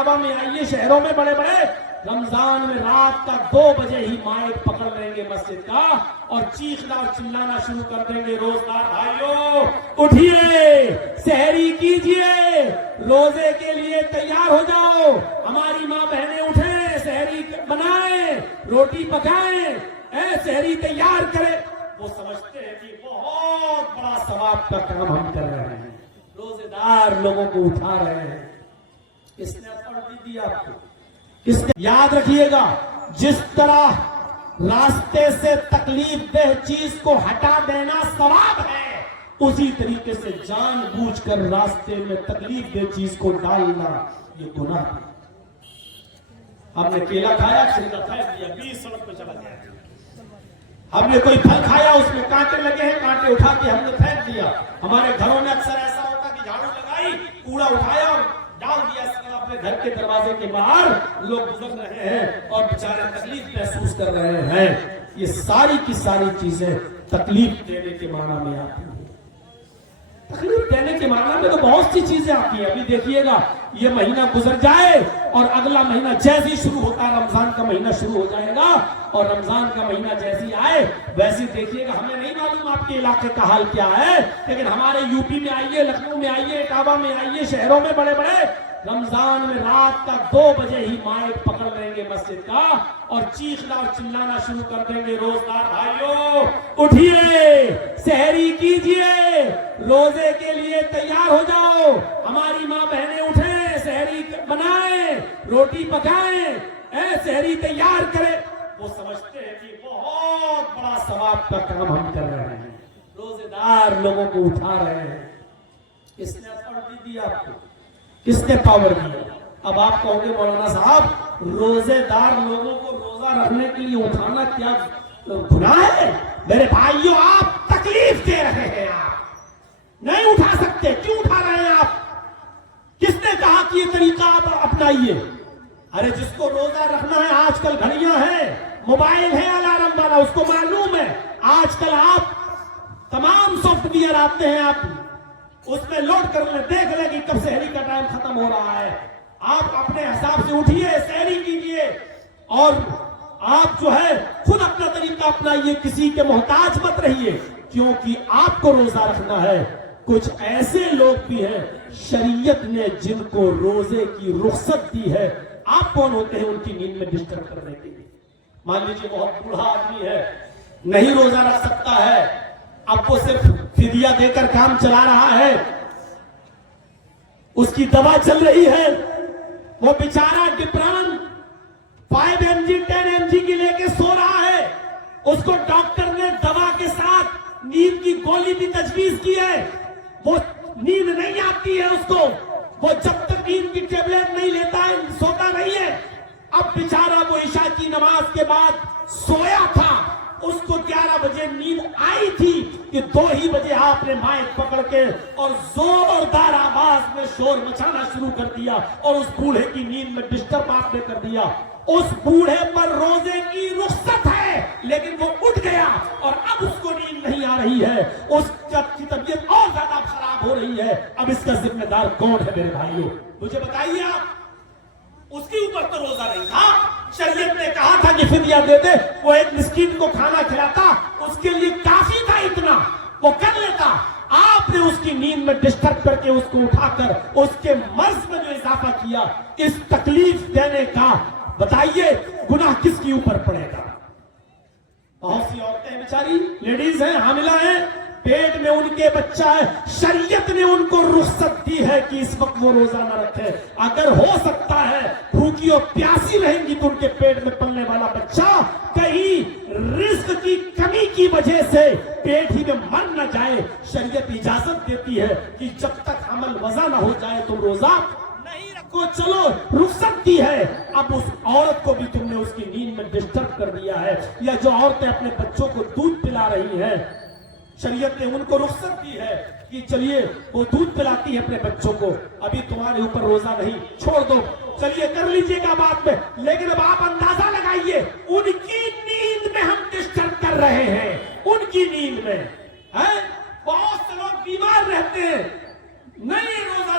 اٹاوا میں آئیے، شہروں میں بڑے بڑے رمضان میں رات کا 2 بجے ہی مائک پکڑ لیں گے مسجد کا اور چیخنا اور چلانا شروع کر دیں گے، روزدار بھائیوں اٹھیے، سحری کیجئے، روزے کے لیے تیار ہو جاؤ، ہماری ماں بہنیں اٹھیں، سحری بنائیں، روٹی پکائیں، سحری تیار کریں۔ وہ سمجھتے ہیں کہ بہت بڑا ثواب کا کام ہم کر رہے ہیں، روزے دار لوگوں کو اٹھا رہے ہیں۔ کس نے پڑھ دی آپ کو؟ کس نے؟ یاد رکھیے گا، جس طرح راستے سے تکلیف دہ چیز کو ہٹا دینا ثواب ہے، اسی طریقے سے جان بوجھ کر راستے میں تکلیف دہ چیز کو ڈالنا یہ گناہ ہے۔ ہم نے کیلا کھایا، چھلکا پھینک دیا، 20 سڑک پہ چلا گیا۔ ہم نے کوئی پھل کھایا، اس میں کانٹے لگے ہیں، کانٹے اٹھا کے ہم نے پھینک دیا۔ ہمارے گھروں میں اکثر ایسا ہوتا کہ جھاڑو لگائی، کوڑا اٹھایا اور ڈال دیا اپنے گھر کے دروازے کے باہر، لوگ گزر رہے ہیں اور بیچارے تکلیف محسوس کر رہے ہیں۔ یہ ساری کی ساری چیزیں تکلیف دینے کے معنی میں آتی ہیں۔ تکلیف دینے کے معنی میں تو بہت سی چیزیں آتی ہیں۔ ابھی دیکھیے گا، یہ مہینہ گزر جائے اور اگلا مہینہ جیسے شروع ہوتا ہے، رمضان کا مہینہ شروع ہو جائے گا، اور رمضان کا مہینہ جیسے آئے ویسے دیکھیے گا، ہمیں نہیں معلوم آپ کے علاقے کا حال کیا ہے، لیکن ہمارے یوپی میں آئیے، لکھنؤ میں آئیے، اٹاوا میں آئیے، شہروں میں بڑے بڑے رمضان میں رات کا 2 بجے ہی مائک پکڑ لیں گے مسجد کا اور چیخنا اور چلانا شروع کر دیں گے، روزدار بھائیوں اٹھیے، سحری کیجئے، روزے کے لیے تیار ہو جاؤ، ہماری ماں بہنیں اٹھیں، سحری بنائیں، روٹی پکائیں، سحری تیار کریں۔ وہ سمجھتے ہیں کہ بہت بڑا ثواب کا کام ہم کر رہے ہیں، روزے دار لوگوں کو اٹھا رہے ہیں۔ کس نے پڑھ دی آپ کو؟ کس نے پاور دیا؟ اب آپ کہو گے مولانا صاحب، روزے دار لوگوں کو روزہ رکھنے کے لیے اٹھانا کیا گناہ ہے؟ میرے بھائیوں، آپ تکلیف دے رہے ہیں، آپ نہیں اٹھا سکتے، کیوں اٹھا رہے ہیں آپ؟ کس نے کہا کہ یہ طریقہ آپ اپنائیے؟ ارے جس کو روزہ رکھنا ہے، آج کل گھڑیاں ہیں، موبائل ہے الارم والا، اس کو معلوم ہے۔ آج کل آپ تمام سافٹ ویئر آتے ہیں، آپ اس میں لوڈ کر لیں، دیکھ لیں کہ کب سحری کا ٹائم ختم ہو رہا ہے۔ آپ اپنے حساب سے اٹھیے، سحری کیجئے، اور آپ جو ہے خود اپنا طریقہ اپنائیے، کسی کے محتاج مت رہیے، کیونکہ آپ کو روزہ رکھنا ہے۔ کچھ ایسے لوگ بھی ہیں شریعت نے جن کو روزے کی رخصت دی ہے، آپ کون ہوتے ہیں ان کی نیند میں ڈسٹرب کرنے کے لیے؟ مان لیجیے بہت بوڑھا آدمی ہے، نہیں روزہ رکھ سکتا ہے، اب وہ صرف فدیہ دے کر کام چلا رہا ہے، اس کی دوا چل رہی ہے، وہ بیچارہ ڈپران 5 mg 10 mg کی لے کے سو رہا ہے، اس کو ڈاکٹر نے دوا کے ساتھ نیند کی گولی بھی تجویز کی ہے، وہ نیند نہیں آتی ہے اس کو، وہ جب تک نیند کی ٹیبلٹ نہیں لیتا ہے سوتا نہیں ہے۔ اب بیچارہ وہ عشاء کی نماز کے بعد سویا تھا، اس کو 11 بجے نیند آئی تھی کہ 2 ہی بجے آپ نے مائک پکڑ کے اور زوردار آواز میں شور مچانا شروع کر دیا اور اس بوڑھے کی نیند میں ڈسٹرب آپ نے کر دیا۔ اس بوڑھے پر روزے کی رخصت ہے، لیکن وہ اٹھ گیا اور اب اس کو نیند نہیں آ رہی ہے، اس کی طبیعت اور زیادہ خراب ہو رہی ہے۔ اب اس کا ذمہ دار کون ہے میرے بھائیوں؟ مجھے بتائیے آپ۔ اس کے اوپر تو روزہ نہیں تھا، شریعت نے کہا تھا کہ فدیہ دے دے، وہ ایک مسکین کو کھانا کھلاتا، اس کے لیے کافی تھا، اتنا وہ کر لیتا۔ آپ نے اس کی نیند میں ڈسٹرب کر کے اس کو اٹھا کر اس کے مرض میں جو اضافہ کیا، اس تکلیف دینے کا بتائیے گناہ کس کے اوپر پڑے گا؟ بہت سی عورتیں بیچاری لیڈیز ہیں، حاملہ ہیں، پیٹ میں ان کے بچہ ہے، شریعت نے ان کو رخصت دی ہے کہ اس وقت وہ روزہ نہ رکھے۔ اگر ہو سکتا ہے بھوکی اور پیاسی رہیں گی تو ان کے پیٹ میں پلنے والا بچہ کہیں رزق کی کمی کی وجہ سے پیٹ ہی میں مر نہ جائے، شریعت اجازت دیتی ہے کہ جب تک حمل وضع نہ ہو جائے تم روزہ نہیں رکھو، چلو رخصت دی ہے۔ اب اس عورت کو بھی تم نے اس کی نیند میں ڈسٹرب کر دیا ہے، یا جو عورتیں اپنے بچوں کو دودھ پلا رہی ہیں، شریعت نے ان کو رخصت دی ہے کہ چلیے وہ دودھ پلاتی ہے اپنے بچوں کو، ابھی تمہارے اوپر روزہ نہیں، چھوڑ دو، چلیے کر لیجئے گا بعد میں، لیکن اب آپ اندازہ لگائیے ان کی نیند میں ہم ڈسٹرب کر رہے ہیں، ان کی نیند میں بہت سے لوگ بیمار رہتے ہیں، نہیں روزہ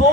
2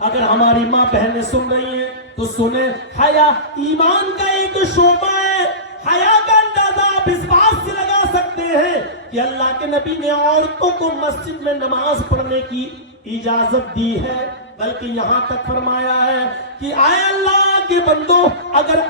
اگر ہماری ماں بہنیں سن رہی ہیں تو سنیں، حیا ایمان کا ایک شعبہ ہے۔ حیا کا اندازہ آپ اس بات سے لگا سکتے ہیں کہ اللہ کے نبی نے عورتوں کو مسجد میں نماز پڑھنے کی اجازت دی ہے، بلکہ یہاں تک فرمایا ہے کہ اے اللہ کے بندو، اگر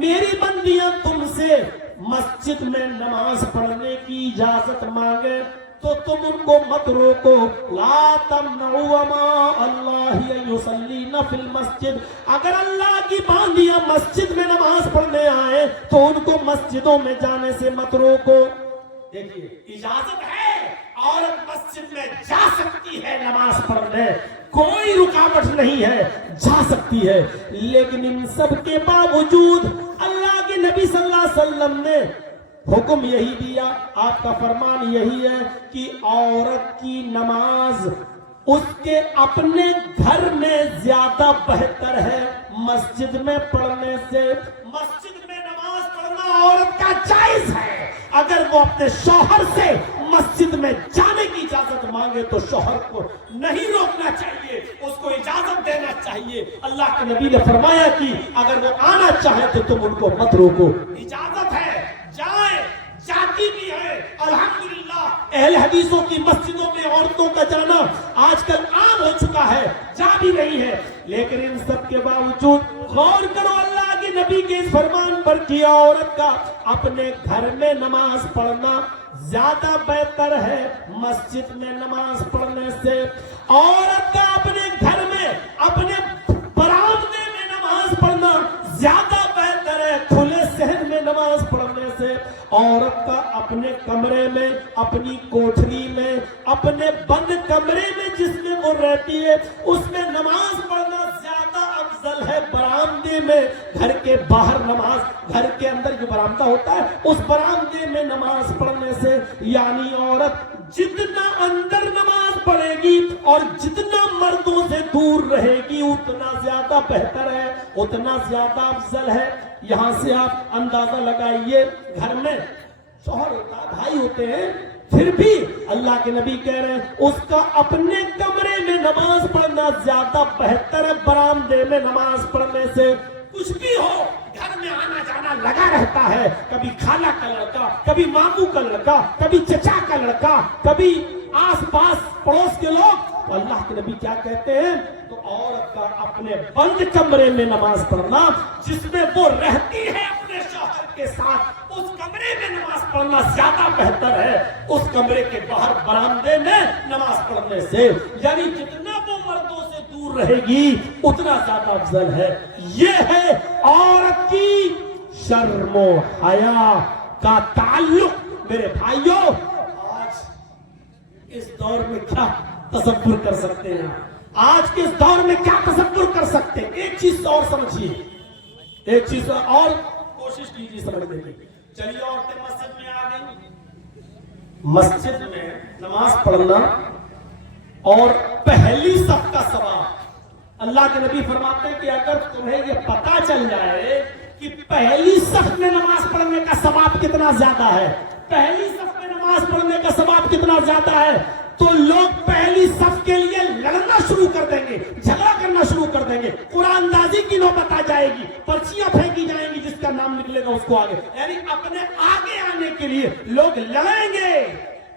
میری بندیاں تم سے مسجد میں نماز پڑھنے کی اجازت مانگے تو تم ان کو مت روکو۔ لا تمنعوا ما اللہ یصلین فی المسجد، اگر اللہ کی باندیاں مسجد میں نماز پڑھنے آئے تو ان کو مسجدوں میں جانے سے مت روکو۔ دیکھیے، اجازت ہے، عورت مسجد میں جا سکتی ہے نماز پڑھنے، کوئی رکاوٹ نہیں ہے، جا سکتی ہے، لیکن ان سب کے باوجود اللہ کے نبی صلی اللہ علیہ وسلم نے حکم یہی دیا، آپ کا فرمان یہی ہے کہ عورت کی نماز اس کے اپنے گھر میں زیادہ بہتر ہے مسجد میں پڑھنے سے۔ مسجد میں نماز پڑھنا عورت کا جائز ہے، اگر وہ اپنے شوہر سے مسجد میں جانے کی اجازت مانگے تو شوہر کو نہیں روکنا چاہیے، اس کو اجازت دینا چاہیے۔ اللہ کے نبی نے فرمایا کہ اگر وہ آنا چاہے تو تم ان کو مت روکو، اجازت ہے، جائیں، جاتی بھی ہے۔ الحمدللہ اہل حدیثوں کی مسجدوں میں عورتوں کا جانا آج کل عام ہو چکا ہے، جا بھی رہی ہے، لیکن ان سب کے باوجود غور کرو اللہ کے نبی کے اس فرمان پر کہ عورت کا اپنے گھر میں نماز پڑھنا زیادہ بہتر ہے مسجد میں نماز پڑھنے سے۔ عورت کا اپنے گھر میں، اپنے برآمدے میں نماز پڑھنا زیادہ بہتر ہے کھلے صحن میں نماز پڑھنے سے۔ عورت کا اپنے کمرے میں، اپنی کوٹھری میں، اپنے بند کمرے میں جس میں وہ رہتی ہے اس میں نماز پڑھنا زیادہ افضل ہے برآمدے میں۔ گھر کے باہر نماز، گھر کے اندر جو برآمدہ ہوتا ہے اس برآمدے میں نماز پڑھنے سے، یعنی عورت جتنا اندر نماز پڑھے گی اور جتنا مردوں سے دور رہے گی اتنا زیادہ بہتر ہے، اتنا زیادہ افضل ہے۔ یہاں سے آپ اندازہ لگائیے، گھر میں شوہر ہوتا ہے، بھائی ہوتے ہیں، پھر بھی اللہ کے نبی کہہ رہے ہیں اس کا اپنے کمرے میں نماز پڑھنا زیادہ بہتر ہے برآمدے میں نماز پڑھنے سے۔ کچھ بھی ہو، گھر میں آنا جانا لگا رہتا ہے، کبھی خالہ کا لڑکا، کبھی ماموں کا لڑکا، کبھی چچا کا لڑکا، کبھی آس پاس پڑوس کے لوگ، تو اللہ کے نبی کیا کہتے ہیں؟ تو عورت کا اپنے بند کمرے میں نماز پڑھنا، جس میں وہ رہتی ہے اپنے شوہر کے ساتھ، اس کمرے میں نماز پڑھنا زیادہ بہتر ہے اس کمرے کے باہر برآمدے میں نماز پڑھنے سے۔ یعنی جتنا وہ مردوں سے دور رہے گی اتنا زیادہ افضل ہے۔ یہ ہے عورت کی شرم و حیا کا تعلق۔ میرے بھائیوں، آج اس دور میں کیا تصور کر سکتے ہیں؟ آج کے اس دور میں کیا تصور کر سکتے ہیں؟ ایک چیز اور سمجھیے، ایک چیز اور کوشش کیجیے سمجھنے کی۔ چلیے عورتیں مسجد میں آ گئی، مسجد میں نماز پڑھنا اور پہلی صف کا ثواب، اللہ کے نبی فرماتے ہیں کہ اگر تمہیں یہ پتا چل جائے کہ پہلی صف میں نماز پڑھنے کا ثواب کتنا زیادہ ہے، پہلی صف میں نماز پڑھنے کا ثواب کتنا زیادہ ہے، تو لوگ پہلی صف کے لیے لڑنا شروع کر دیں گے، جھگڑا کرنا شروع کر دیں گے، قرآن اندازی کی نوبت آ جائے گی، پرچیاں پھینکی جائیں گی، جس کا نام نکلے گا اس کو آگے، یعنی اپنے آگے آنے کے لیے لوگ لڑیں گے۔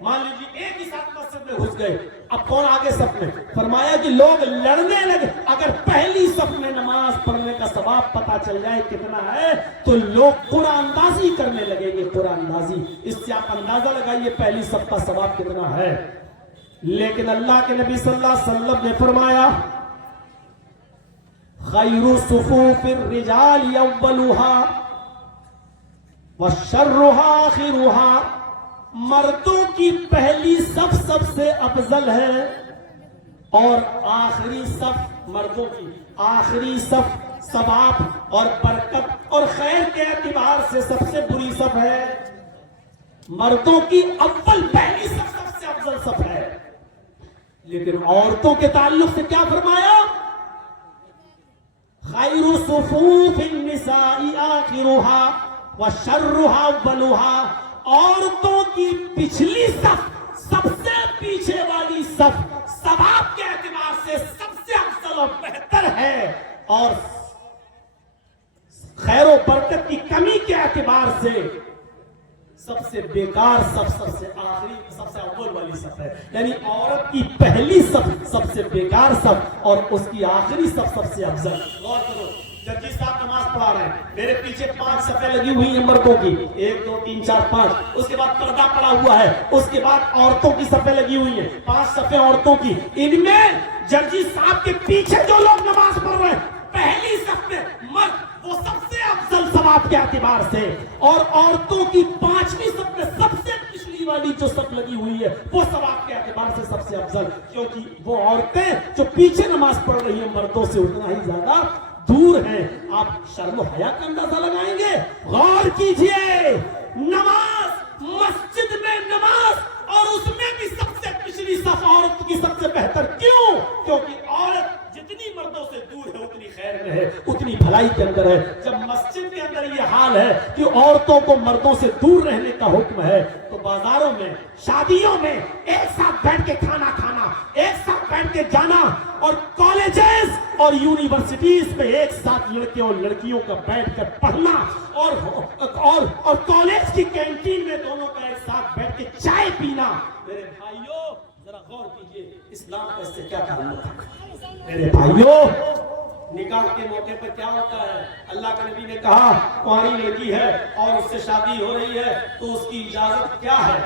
مان لیجیے ایک ہی ساتھ مسجد میں گھس گئے، اب کون آگے صف میں؟ فرمایا کہ لوگ لڑنے لگے۔ اگر پہلی صف میں نماز پڑھنے کا ثواب پتا چل جائے کتنا ہے تو لوگ قرآن اندازی کرنے لگیں گے، قرآن اندازی۔ اس سے آپ اندازہ لگائیے پہلی صف کا ثواب کتنا ہے۔ لیکن اللہ کے نبی صلی اللہ علیہ وسلم نے فرمایا خیر صفوف الرجال اولها وشرها آخرها، مردوں کی پہلی صف سب سے افضل ہے اور آخری صف، مردوں کی آخری صف ثواب اور برکت اور خیر کے اعتبار سے سب سے بری صف ہے۔ مردوں کی اول پہلی صف سب سے افضل صف ہے، لیکن عورتوں کے تعلق سے کیا فرمایا؟ خیر صفوف النساء آخرها وشرها اولها، عورتوں کی پچھلی صف، سب سے پیچھے والی صف ثواب کے اعتبار سے سب سے افضل افضل اور بہتر ہے اور خیر و برکت کی کمی کے اعتبار سے سب سے بیکار سب سے آخری سب سے اول والی صف ہے. یعنی عورت کی پہلی صف سب سے بیکار صف اور اس کی آخری صف سب سے افضل. غور کرو, ججی صاحب نماز پڑھا رہے ہیں, میرے پیچھے 5 صفیں لگی ہوئی ہیں مردوں کی, 1 2 3 4 5, اس کے بعد پردہ پڑا ہوا ہے, اس کے بعد عورتوں کی صفیں لگی ہوئی ہیں, 5 صفیں عورتوں کی. ان میں ججی صاحب کے پیچھے جو لوگ نماز پڑھ رہے ہیں پہلی صف میں مرد وہ سب سے افضل ثواب کے اعتبار سے, اور عورتوں کی 5ویں صف میں سب سے پچھلی والی جو صف لگی ہوئی ہے وہ ثواب کے اعتبار سے سب سے افضل, کیونکہ وہ عورتیں جو پیچھے نماز پڑھ رہی ہیں مردوں سے اتنا ہی زیادہ دور ہیں. آپ شرم و حیا کا اندازہ لگائیں گے. غور کیجئے, نماز, مسجد میں نماز, اور اس میں بھی سب سے پچھلی صف عورت کی سب سے بہتر. کیوں؟ کیونکہ عورت جتنی مردوں سے دور ہے اتنی خیر میں ہے, اتنی بھلائی کے اندر ہے. جب مسجد کے اندر یہ حال ہے کہ عورتوں کو مردوں سے دور رہنے کا حکم ہے, تو بازاروں میں, شادیوں میں ایک ساتھ بیٹھ کے کھانا کھانا, ایک ساتھ بیٹھ کے جانا, اور کالجز اور یونیورسٹیز میں ایک ساتھ لڑکے اور لڑکیوں کا بیٹھ کر پڑھنا, اور کالج کی کینٹین میں دونوں کا ایک ساتھ بیٹھ کے چائے پینا. میرے بھائیوں ذرا غور کیجئے, اسلام کا اس سے کیا تعلق ہے؟ میرے بھائیوں, نکاح کے موقع پر کیا ہوتا ہے؟ اللہ کے نبی نے کہا کوئی لڑکی ہے اور اس سے شادی ہو رہی ہے تو اس کی اجازت کیا ہے؟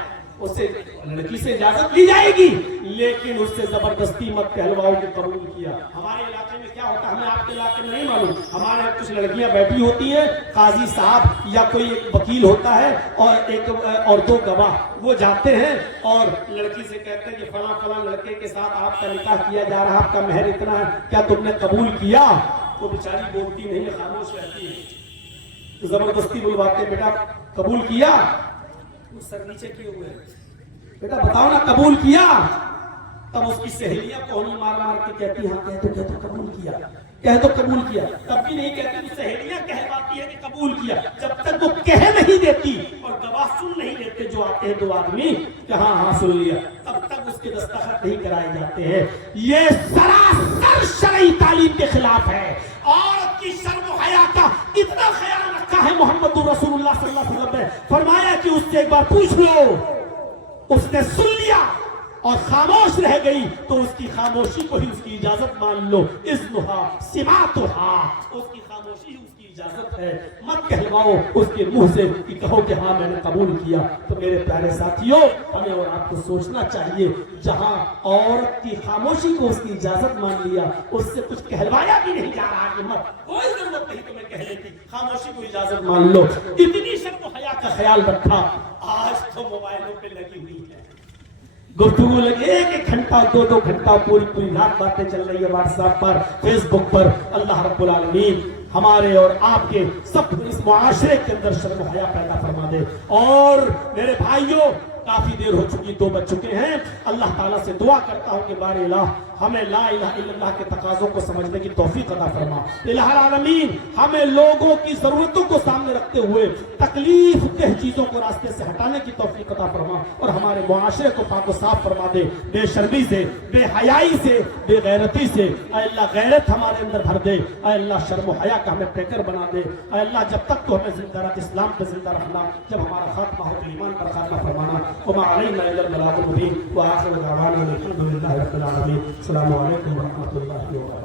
اسے لڑکی سے اجازت لی جائے گی, لیکن اس سے زبردستی مت کہلواؤ کہ قبول کیا. ہمارے علاقے میں کیا ہوتا ہے ہمیں آپ کے علاقے میں نہیں معلوم. ہمارے یہاں کچھ لڑکیاں بیٹھی ہوتی ہیں, قاضی صاحب یا کوئی ایک وکیل ہوتا ہے اور 2 گواہ, وہ جاتے ہیں اور لڑکی سے کہتے ہیں کہ فلاں فلاں لڑکے کے ساتھ آپ کا نکاح کیا جا رہا, آپ کا مہر اتنا ہے, کیا تم نے قبول کیا؟ وہ بیچاری بولتی نہیں, خاموش رہتی ہے. زبردستی بلواتے, بیٹا قبول کیا؟ سر نیچے کیے ہوئے, بیٹا بتاؤ نا قبول کیا؟ تب اس کی سہیلیاں کوہنی مار مار کے کہتی ہاں کہہ تو قبول کیا, کہہ تو قبول کیا. تب بھی نہیں کہتی, تو سہیلیاں کہواتی ہے کہ قبول کیا. جب تک وہ کہہ نہیں دیتی اور گواہ سن نہیں دیتے جو آتے ہیں 2 آدمی کہ ہاں ہاں سن لیا, تب تک اس کے دستخط نہیں کرائے جاتے ہیں. یہ سراسر شرعی تعلیم کے خلاف ہے. عورت کی شرم و حیا کا اتنا خیال رکھا ہے محمد رسول اللہ صلی اللہ علیہ وسلم نے, فرمایا کہ اس سے ایک بار پوچھ لو, اس نے سن لیا اور خاموش رہ گئی تو اس کی خاموشی کو ہی اس کی اجازت مان لو. اذنھا سماعتھا, اس کی خاموشی ہی اس کی اجازت ہے. مت کہلواؤ اس کے منہ سے کہ کہو کہ ہاں میں نے قبول کیا. تو میرے پیارے ساتھیوں, ہمیں اور آپ کو سوچنا چاہیے, جہاں عورت کی خاموشی کو اس کی اجازت مان لیا, اس سے کچھ کہلوایا بھی نہیں جا رہا کہ مت, کوئی ضرورت نہیں تمہیں کہنے کی, خاموشی کو اجازت مان لو. اتنی شرم و حیا کا خیال رکھا. آج تو موبائلوں پہ لگی ہوئی ہے, گفتگو لگے 1 گھنٹہ 2 گھنٹہ پوری رات باتیں چل رہی ہے واٹس ایپ پر, فیس بک پر. اللہ رب العالمین ہمارے اور آپ کے سب اس معاشرے کے اندر شرم و حیا پیدا فرما دے. اور میرے بھائیوں, کافی دیر ہو چکی, 2 بج چکے ہیں. اللہ تعالیٰ سے دعا کرتا ہوں کہ بار الہ ہمیں لا الہ الا اللہ کے تقاضوں کو سمجھنے کی توفیق عطا فرما. الہ العالمین ہمیں لوگوں کی ضرورتوں کو سامنے رکھتے ہوئے تکلیف دہ چیزوں کو راستے سے ہٹانے کی توفیق عطا فرما, اور ہمارے معاشرے کو پاک و صاف فرما دے بے شرمی سے, بے حیائی سے, بے غیرتی سے. اے اللہ غیرت ہمارے اندر بھر دے. اے اللہ شرم و حیا کا ہمیں پیکر بنا دے. اے اللہ جب تک تو ہمیں زندہ رکھ, اسلام پہ زندہ رکھنا, جب ہمارا خاتمہ ہو تو ایمان پر خاتمہ فرمانا. وما علینا الا البلاغ المبین. وآخر دعوانا الحمد للہ رب العالمین. السلام علیکم ورحمۃ اللہ وبرکاتہ.